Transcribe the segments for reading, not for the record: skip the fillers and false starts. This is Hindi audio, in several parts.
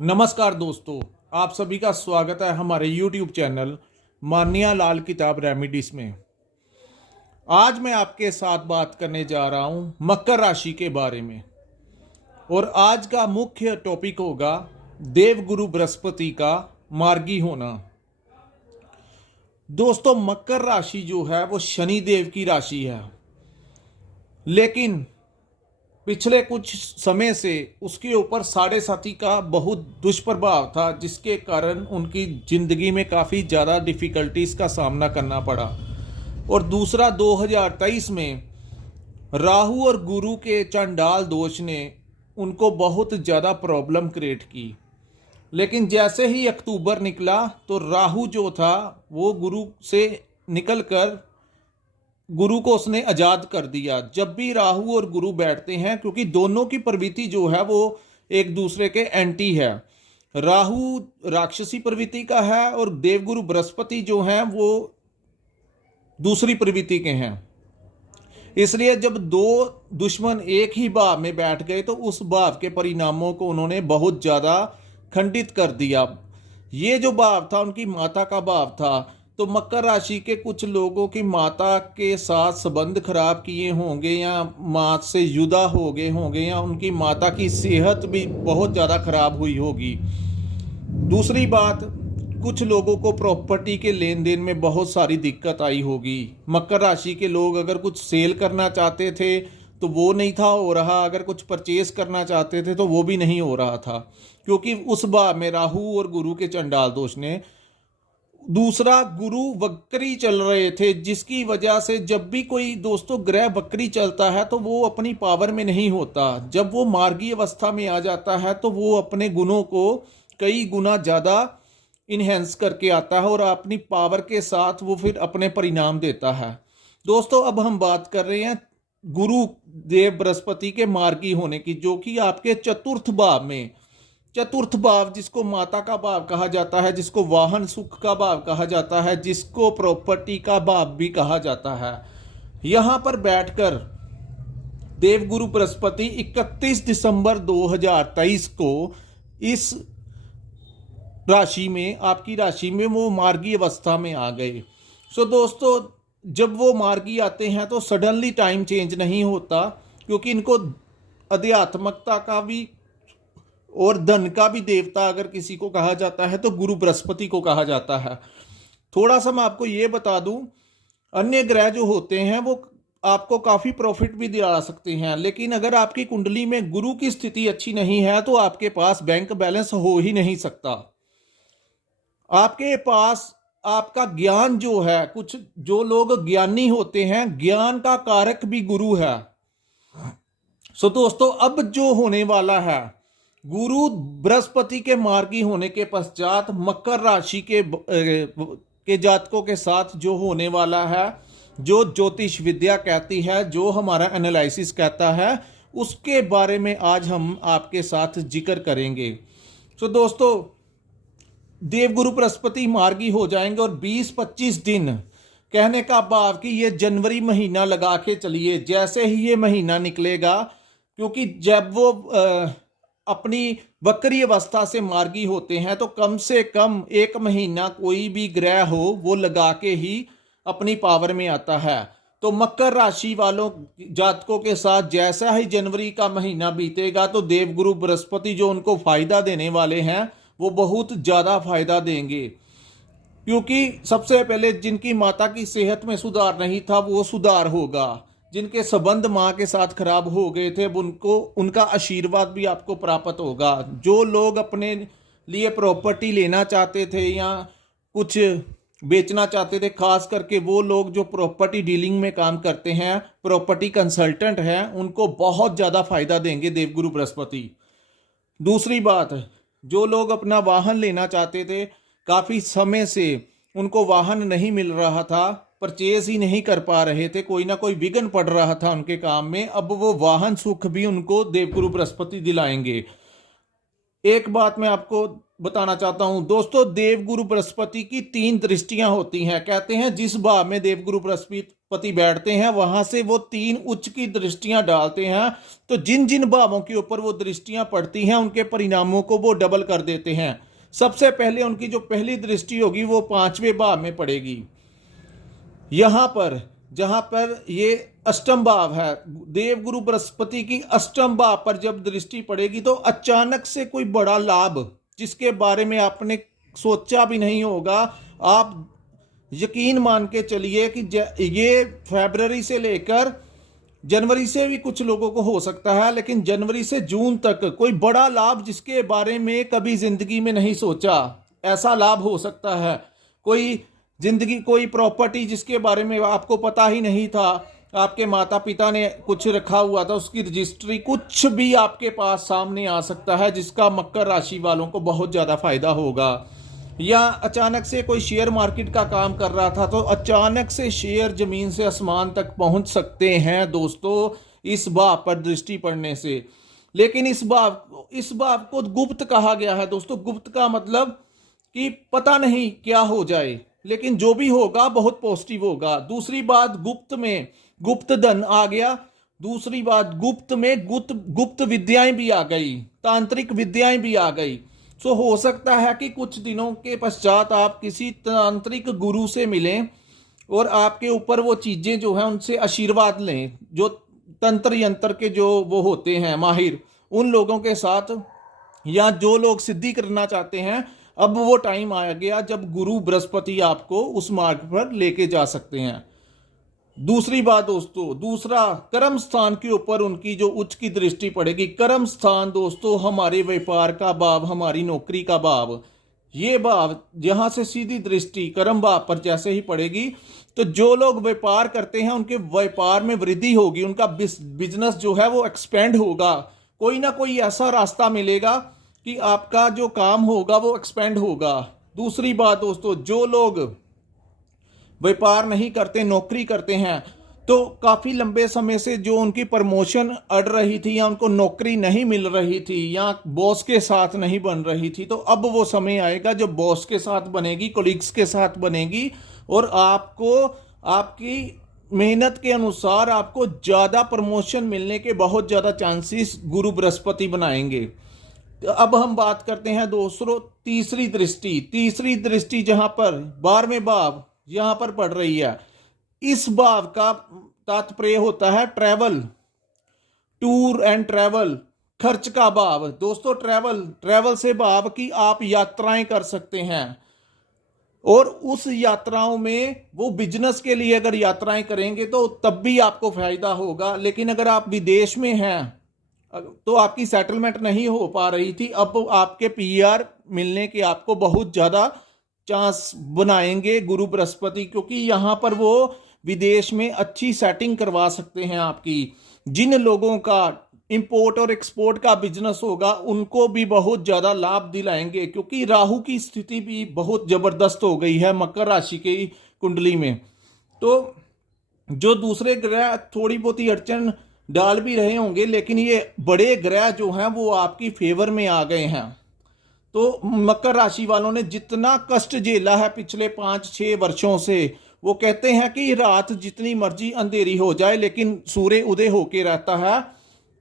नमस्कार दोस्तों, आप सभी का स्वागत है हमारे YouTube चैनल मानिया लाल किताब रेमेडीज में। आज मैं आपके साथ बात करने जा रहा हूं मकर राशि के बारे में और आज का मुख्य टॉपिक होगा देवगुरु बृहस्पति का मार्गी होना। दोस्तों, मकर राशि जो है वो शनि देव की राशि है, लेकिन पिछले कुछ समय से उसके ऊपर साढ़े साथी का बहुत दुष्प्रभाव था, जिसके कारण उनकी ज़िंदगी में काफ़ी ज़्यादा डिफ़िकल्टीज़ का सामना करना पड़ा। और दूसरा 2023 में राहु और गुरु के चंडाल दोष ने उनको बहुत ज़्यादा प्रॉब्लम क्रिएट की। लेकिन जैसे ही अक्टूबर निकला तो राहु जो था वो गुरु से निकलकर गुरु को उसने आज़ाद कर दिया। जब भी राहु और गुरु बैठते हैं, क्योंकि दोनों की प्रवृत्ति जो है वो एक दूसरे के एंटी है। राहु राक्षसी प्रवृत्ति का है और देवगुरु बृहस्पति जो हैं वो दूसरी प्रवृत्ति के हैं। इसलिए जब दो दुश्मन एक ही भाव में बैठ गए तो उस भाव के परिणामों को उन्होंने बहुत ज़्यादा खंडित कर दिया। ये जो भाव था उनकी माता का भाव था, तो मकर राशि के कुछ लोगों की माता के साथ संबंध खराब किए होंगे या माँ से जुदा हो गए होंगे या उनकी माता की सेहत भी बहुत ज़्यादा खराब हुई होगी। दूसरी बात, कुछ लोगों को प्रॉपर्टी के लेन देन में बहुत सारी दिक्कत आई होगी। मकर राशि के लोग अगर कुछ सेल करना चाहते थे तो वो नहीं था हो रहा, अगर कुछ परचेज करना चाहते थे तो वो भी नहीं हो रहा था, क्योंकि उस बार में राहु और गुरु के चंडाल दोष ने। दूसरा, गुरु वक्री चल रहे थे, जिसकी वजह से जब भी कोई दोस्तों ग्रह वक्री चलता है तो वो अपनी पावर में नहीं होता। जब वो मार्गी अवस्था में आ जाता है तो वो अपने गुणों को कई गुना ज़्यादा इन्हेंस करके आता है और अपनी पावर के साथ वो फिर अपने परिणाम देता है। दोस्तों, अब हम बात कर रहे हैं गुरु देव बृहस्पति के मार्गी होने की, जो कि आपके चतुर्थ भाव में, चतुर्थ भाव जिसको माता का भाव कहा जाता है, जिसको वाहन सुख का भाव कहा जाता है, जिसको प्रॉपर्टी का भाव भी कहा जाता है, यहां पर बैठकर देवगुरु बृहस्पति 31 दिसंबर 2023 को इस राशि में, आपकी राशि में वो मार्गी अवस्था में आ गए। सो दोस्तों, जब वो मार्गी आते हैं तो सडनली टाइम चेंज नहीं होता, क्योंकि इनको आध्यात्मिकता का भी और धन का भी देवता अगर किसी को कहा जाता है तो गुरु बृहस्पति को कहा जाता है। थोड़ा सा मैं आपको ये बता दूं, अन्य ग्रह जो होते हैं वो आपको काफ़ी प्रॉफिट भी दिला सकते हैं, लेकिन अगर आपकी कुंडली में गुरु की स्थिति अच्छी नहीं है तो आपके पास बैंक बैलेंस हो ही नहीं सकता। आपके पास आपका ज्ञान जो है, कुछ जो लोग ज्ञानी होते हैं, ज्ञान का कारक भी गुरु है। सो दोस्तों, अब जो होने वाला है, गुरु बृहस्पति के मार्गी होने के पश्चात मकर राशि के जातकों के साथ जो होने वाला है, जो ज्योतिष विद्या कहती है, जो हमारा एनालिसिस कहता है, उसके बारे में आज हम आपके साथ जिक्र करेंगे। तो दोस्तों, देवगुरु बृहस्पति मार्गी हो जाएंगे और 20-25 दिन, कहने का भाव कि ये जनवरी महीना लगा के चलिए। जैसे ही ये महीना निकलेगा, क्योंकि जब वो अपनी वक्री अवस्था से मार्गी होते हैं तो कम से कम 1 महीना कोई भी ग्रह हो वो लगा के ही अपनी पावर में आता है। तो मकर राशि वालों जातकों के साथ जैसा ही जनवरी का महीना बीतेगा तो देवगुरु बृहस्पति जो उनको फायदा देने वाले हैं वो बहुत ज़्यादा फायदा देंगे, क्योंकि सबसे पहले जिनकी माता की सेहत में सुधार नहीं था वो सुधार होगा। जिनके संबंध माँ के साथ खराब हो गए थे उनको, उनका आशीर्वाद भी आपको प्राप्त होगा। जो लोग अपने लिए प्रॉपर्टी लेना चाहते थे या कुछ बेचना चाहते थे, खास करके वो लोग जो प्रॉपर्टी डीलिंग में काम करते हैं, प्रॉपर्टी कंसल्टेंट हैं, उनको बहुत ज़्यादा फायदा देंगे देवगुरु बृहस्पति। दूसरी बात, जो लोग अपना वाहन लेना चाहते थे, काफ़ी समय से उनको वाहन नहीं मिल रहा था, परचेज ही नहीं कर पा रहे थे, कोई ना कोई विघ्न पड़ रहा था उनके काम में, अब वो वाहन सुख भी उनको देवगुरु बृहस्पति दिलाएंगे। एक बात मैं आपको बताना चाहता हूं दोस्तों, देवगुरु बृहस्पति की 3 दृष्टियां होती हैं। कहते हैं जिस भाव में देवगुरु बृहस्पति बैठते हैं वहां से वो 3 उच्च की दृष्टियां डालते हैं। तो जिन जिन भावों के ऊपर वो दृष्टियां पड़ती हैं उनके परिणामों को वो डबल कर देते हैं। सबसे पहले उनकी जो पहली दृष्टि होगी वो 5वें भाव में पड़ेगी। यहां पर जहां पर ये अष्टम भाव है, देवगुरु बृहस्पति की अष्टम भाव पर जब दृष्टि पड़ेगी तो अचानक से कोई बड़ा लाभ जिसके बारे में आपने सोचा भी नहीं होगा, आप यकीन मान के चलिए कि ये फरवरी से लेकर जनवरी से भी कुछ लोगों को हो सकता है, लेकिन जनवरी से जून तक कोई बड़ा लाभ जिसके बारे में कभी जिंदगी में नहीं सोचा, ऐसा लाभ हो सकता है। कोई प्रॉपर्टी जिसके बारे में आपको पता ही नहीं था, आपके माता पिता ने कुछ रखा हुआ था, उसकी रजिस्ट्री, कुछ भी आपके पास सामने आ सकता है जिसका मकर राशि वालों को बहुत ज़्यादा फायदा होगा। या अचानक से कोई शेयर मार्केट का काम कर रहा था तो अचानक से शेयर जमीन से आसमान तक पहुंच सकते हैं दोस्तों, इस भाव पर दृष्टि पड़ने से। लेकिन इस भाव को गुप्त कहा गया है दोस्तों। गुप्त का मतलब कि पता नहीं क्या हो जाए, लेकिन जो भी होगा बहुत पॉजिटिव होगा। दूसरी बात, गुप्त में गुप्त धन आ गया। दूसरी बात, गुप्त में गुप्त विद्याएं भी आ गई, तांत्रिक विद्याएं भी आ गई। सो हो सकता है कि कुछ दिनों के पश्चात आप किसी तांत्रिक गुरु से मिलें और आपके ऊपर वो चीजें जो हैं उनसे आशीर्वाद लें। जो तंत्र यंत्र के जो वो होते हैं माहिर, उन लोगों के साथ, या जो लोग सिद्धि करना चाहते हैं, अब वो टाइम आ गया जब गुरु बृहस्पति आपको उस मार्ग पर लेके जा सकते हैं। दूसरी बात दोस्तों, दूसरा, कर्म स्थान के ऊपर उनकी जो उच्च की दृष्टि पड़ेगी। कर्म स्थान दोस्तों हमारे व्यापार का भाव, हमारी नौकरी का भाव, ये भाव जहां से सीधी दृष्टि कर्म भाव पर जैसे ही पड़ेगी तो जो लोग व्यापार करते हैं उनके व्यापार में वृद्धि होगी, उनका बिजनेस जो है वो एक्सपेंड होगा। कोई ना कोई ऐसा रास्ता मिलेगा कि आपका जो काम होगा वो एक्सपेंड होगा। दूसरी बात दोस्तों, जो लोग व्यापार नहीं करते, नौकरी करते हैं, तो काफ़ी लंबे समय से जो उनकी प्रमोशन अड़ रही थी या उनको नौकरी नहीं मिल रही थी या बॉस के साथ नहीं बन रही थी, तो अब वो समय आएगा जब बॉस के साथ बनेगी, कोलिग्स के साथ बनेगी और आपको आपकी मेहनत के अनुसार आपको ज़्यादा प्रमोशन मिलने के बहुत ज़्यादा चांसेस गुरु बृहस्पति बनाएंगे। तो अब हम बात करते हैं दोस्तों तीसरी दृष्टि जहां पर 12वें भाव यहां पर पड़ रही है। इस भाव का तात्पर्य होता है ट्रैवल, टूर एंड ट्रैवल, खर्च का भाव दोस्तों। ट्रैवल से भाव कि आप यात्राएं कर सकते हैं और उस यात्राओं में वो बिजनेस के लिए अगर यात्राएं करेंगे तो तब भी आपको फायदा होगा। लेकिन अगर आप विदेश में हैं तो आपकी सेटलमेंट नहीं हो पा रही थी, अब आपके पीआर मिलने के आपको बहुत ज़्यादा चांस बनाएंगे गुरु बृहस्पति, क्योंकि यहाँ पर वो विदेश में अच्छी सेटिंग करवा सकते हैं आपकी। जिन लोगों का इंपोर्ट और एक्सपोर्ट का बिजनेस होगा उनको भी बहुत ज़्यादा लाभ दिलाएंगे, क्योंकि राहु की स्थिति भी बहुत ज़बरदस्त हो गई है मकर राशि की कुंडली में। तो जो दूसरे ग्रह थोड़ी बहुत ही अड़चन डाल भी रहे होंगे, लेकिन ये बड़े ग्रह जो हैं वो आपकी फेवर में आ गए हैं। तो मकर राशि वालों ने जितना कष्ट झेला है पिछले 5-6 वर्षों से, वो कहते हैं कि रात जितनी मर्जी अंधेरी हो जाए लेकिन सूर्य उदय होके रहता है।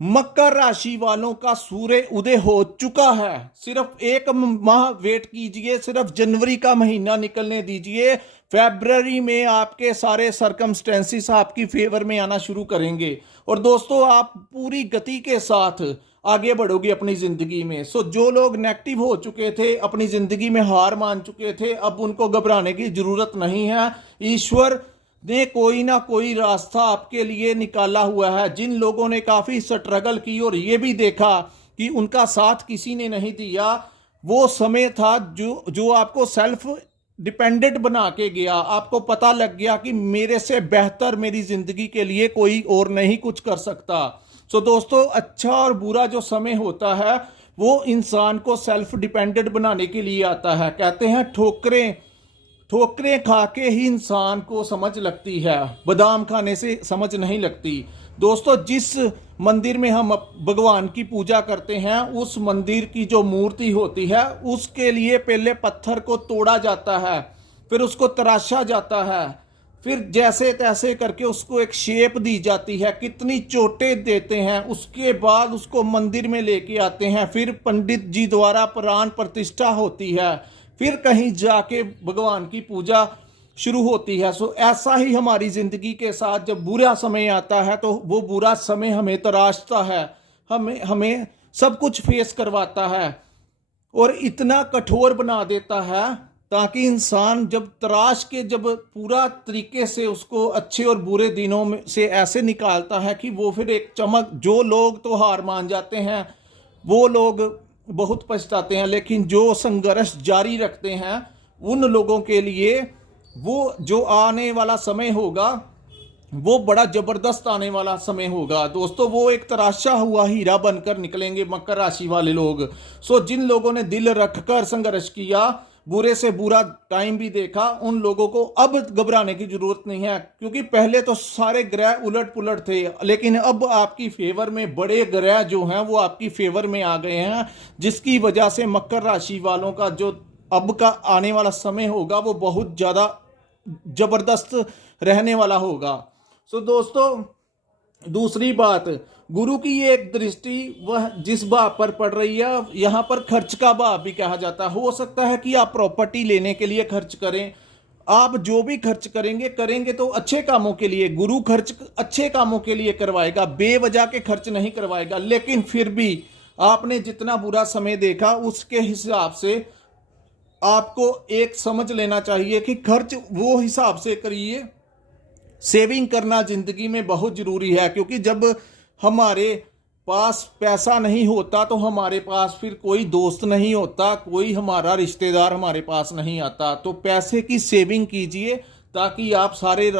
मकर राशि वालों का सूर्य उदय हो चुका है। सिर्फ 1 माह वेट कीजिए, सिर्फ जनवरी का महीना निकलने दीजिए, फरवरी में आपके सारे सर्कमस्टेंसेस आपकी फेवर में आना शुरू करेंगे और दोस्तों आप पूरी गति के साथ आगे बढ़ोगे अपनी जिंदगी में। सो जो लोग नेगेटिव हो चुके थे, अपनी जिंदगी में हार मान चुके थे, अब उनको घबराने की जरूरत नहीं है। ईश्वर ने कोई ना कोई रास्ता आपके लिए निकाला हुआ है। जिन लोगों ने काफी स्ट्रगल की और ये भी देखा कि उनका साथ किसी ने नहीं दिया, वो समय था जो आपको सेल्फ डिपेंडेंट बना के गया। आपको पता लग गया कि मेरे से बेहतर मेरी जिंदगी के लिए कोई और नहीं कुछ कर सकता। सो दोस्तों, अच्छा और बुरा जो समय होता है वो इंसान को सेल्फ डिपेंडेंट बनाने के लिए आता है। कहते हैं ठोकरें खा के ही इंसान को समझ लगती है, बादाम खाने से समझ नहीं लगती। दोस्तों जिस मंदिर में हम भगवान की पूजा करते हैं उस मंदिर की जो मूर्ति होती है उसके लिए पहले पत्थर को तोड़ा जाता है, फिर उसको तराशा जाता है, फिर जैसे तैसे करके उसको एक शेप दी जाती है, कितनी चोटें देते हैं, उसके बाद उसको मंदिर में लेके आते हैं, फिर पंडित जी द्वारा प्राण प्रतिष्ठा होती है, फिर कहीं जाके भगवान की पूजा शुरू होती है। सो ऐसा ही हमारी जिंदगी के साथ जब बुरा समय आता है तो वो बुरा समय हमें तराशता है, हमें सब कुछ फेस करवाता है और इतना कठोर बना देता है ताकि इंसान जब तराश के जब पूरा तरीके से उसको अच्छे और बुरे दिनों में से ऐसे निकालता है कि वो फिर एक चमक, जो लोग तो हार मान जाते हैं वो लोग बहुत पछताते हैं, लेकिन जो संघर्ष जारी रखते हैं उन लोगों के लिए वो जो आने वाला समय होगा वो बड़ा जबरदस्त आने वाला समय होगा। दोस्तों वो एक तराशा हुआ हीरा बनकर निकलेंगे मकर राशि वाले लोग। सो जिन लोगों ने दिल रखकर संघर्ष किया, बुरे से बुरा टाइम भी देखा, उन लोगों को अब घबराने की जरूरत नहीं है, क्योंकि पहले तो सारे ग्रह उलट पुलट थे, लेकिन अब आपकी फेवर में बड़े ग्रह जो हैं वो आपकी फेवर में आ गए हैं, जिसकी वजह से मकर राशि वालों का जो अब का आने वाला समय होगा वो बहुत ज़्यादा जबरदस्त रहने वाला होगा। सो दोस्तों दूसरी बात, गुरु की ये एक दृष्टि वह जिस भाव पर पड़ रही है, यहाँ पर खर्च का भाव भी कहा जाता है। हो सकता है कि आप प्रॉपर्टी लेने के लिए खर्च करें, आप जो भी खर्च करेंगे तो अच्छे कामों के लिए। गुरु खर्च अच्छे कामों के लिए करवाएगा, बेवजह के खर्च नहीं करवाएगा। लेकिन फिर भी आपने जितना बुरा समय देखा उसके हिसाब से आपको एक समझ लेना चाहिए कि खर्च वो हिसाब से करिए। सेविंग करना जिंदगी में बहुत जरूरी है, क्योंकि जब हमारे पास पैसा नहीं होता तो हमारे पास फिर कोई दोस्त नहीं होता, कोई हमारा रिश्तेदार हमारे पास नहीं आता। तो पैसे की सेविंग कीजिए ताकि आप सारे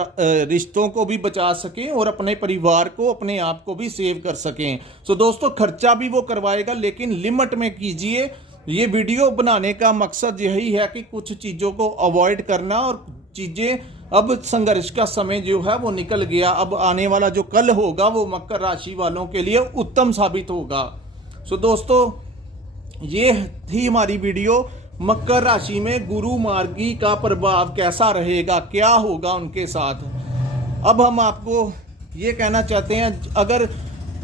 रिश्तों को भी बचा सकें और अपने परिवार को, अपने आप को भी सेव कर सकें। सो दोस्तों खर्चा भी वो करवाएगा, लेकिन लिमिट में कीजिए। ये वीडियो बनाने का मकसद यही है कि कुछ चीज़ों को अवॉइड करना, और चीज़ें अब संघर्ष का समय जो है वो निकल गया। अब आने वाला जो कल होगा वो मकर राशि वालों के लिए उत्तम साबित होगा। सो दोस्तों ये थी हमारी वीडियो, मकर राशि में गुरु मार्गी का प्रभाव कैसा रहेगा, क्या होगा उनके साथ। अब हम आपको ये कहना चाहते हैं, अगर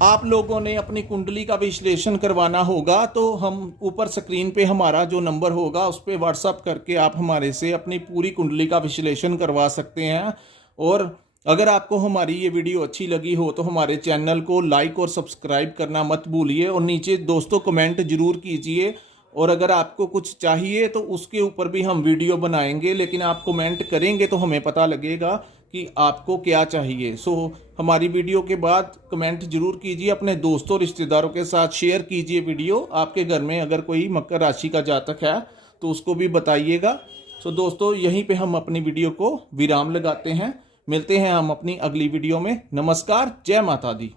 आप लोगों ने अपनी कुंडली का विश्लेषण करवाना होगा तो हम ऊपर स्क्रीन पे हमारा जो नंबर होगा उस पर व्हाट्सअप करके आप हमारे से अपनी पूरी कुंडली का विश्लेषण करवा सकते हैं। और अगर आपको हमारी ये वीडियो अच्छी लगी हो तो हमारे चैनल को लाइक और सब्सक्राइब करना मत भूलिए, और नीचे दोस्तों कमेंट जरूर कीजिए। और अगर आपको कुछ चाहिए तो उसके ऊपर भी हम वीडियो बनाएंगे, लेकिन आप कमेंट करेंगे तो हमें पता लगेगा कि आपको क्या चाहिए। सो हमारी वीडियो के बाद कमेंट जरूर कीजिए, अपने दोस्तों रिश्तेदारों के साथ शेयर कीजिए वीडियो। आपके घर में अगर कोई मकर राशि का जातक है तो उसको भी बताइएगा। सो दोस्तों यहीं पे हम अपनी वीडियो को विराम लगाते हैं, मिलते हैं हम अपनी अगली वीडियो में। नमस्कार, जय माता दी।